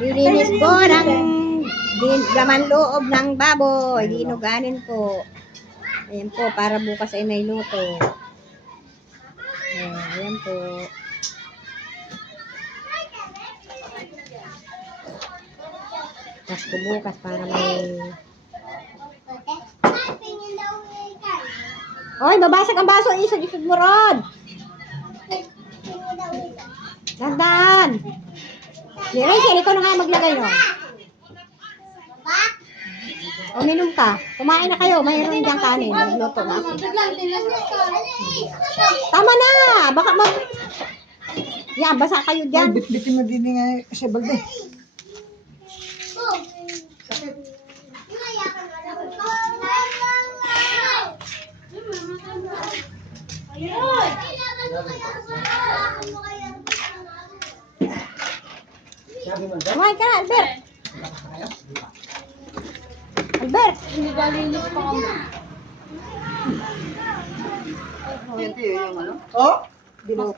Nilinis po ng laman loob ng baboy. Hinuganin po. Ayan po, para bukas ay may luto. Ayan po. Tapos po bukas para may... Oy, babasag ang baso. Isag-isag mo, Rod. Dandan. Di Rachel, ikaw na nga maglagay, no? Uminom ka. Kumain na kayo. Mayroon diyang kanin. Magluto na ako. Tama na. Baka mag... Yan, basa kayo dyan. Bit-bitin mo din nga siya balde. Kumain ka na, Albert. Albert. Hindi galinis pa kami. Oh? Dinuko.